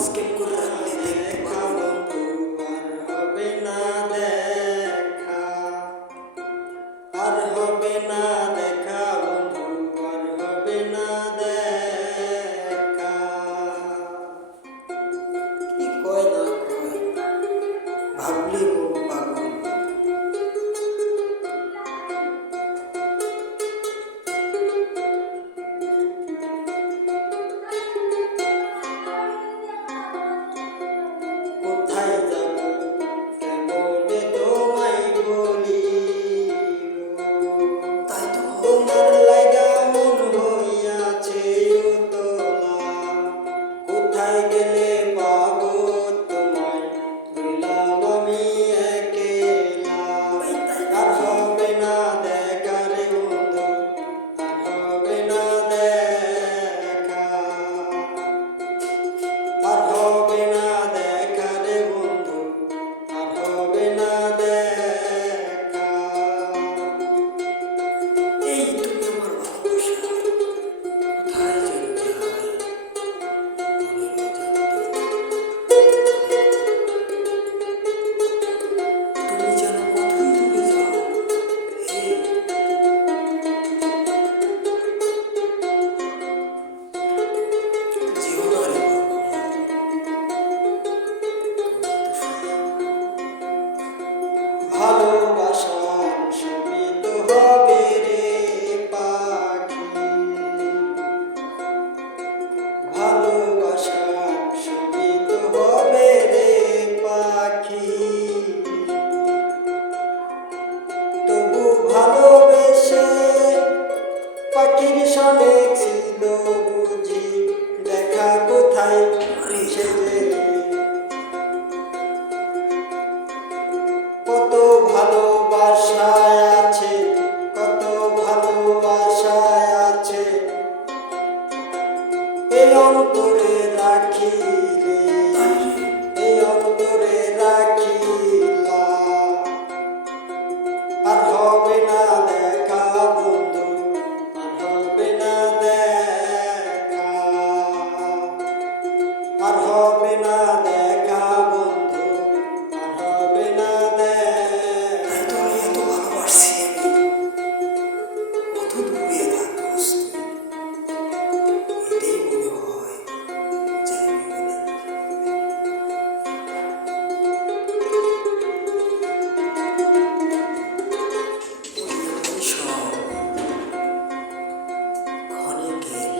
Subscribe করে রাখলে দেখতে পারো। হবে না দেখা, আর হবে না দেখা বন্ধু, আর হবে না দেখা। কি কয় না কয়, ভাবলে মন পাগল। কোথায় যাব কেমনে তোমায় বলি, তাই তো তোমার লাগা মন হইয়াছে উতলা। কোথায় গেলে পাবো তোমায়, রইলাম আমি একলা। আর হবে না দেখা রে বন্ধু, আর হবে না দেখা, আর হবে না দেখা রে বন্ধু, আর হবে না দেখা। এই তুমি আমার ভালোবাসা কোথায় যেন যায়, মনের অজান্তে। তুমি যেন কতই দূরে যাও, হে যেও না রে ভালোবাসার ছবি তো হবে রে পাখি, ভালোবাসার ছবি তো হবে রে পাখি। তবু ভালোবেসে পাখির সনে ছিল বুঝি, দেখা কোথায় সেজে। কত ভালোবাসায় আছে, কত ভালোবাসায় আছে, এই অন্তরে রাখিলে, এই অন্তরে রাখিলাম। আর হবে না দেখা বন্ধু, আর হবে না দেখা, আর হবে না দেখা বন্ধু, আর হবে না দেখা। তাই তো আমি এত ভালোবাসছি, আমি কত দূরে থাকোস তুই, এটাই মনে হয় যে আমি মনে ওই সব ক্ষণিকের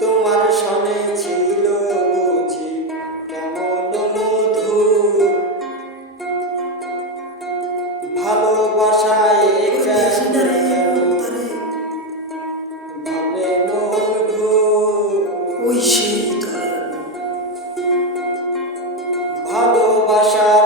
তোমার সনে ছিল বুঝি কেমন মধুর, ভালোবাসায় বেশি না রে কেন তারে, ভাবে মন ঘুর। ওই সেই তারে ভালোবাসার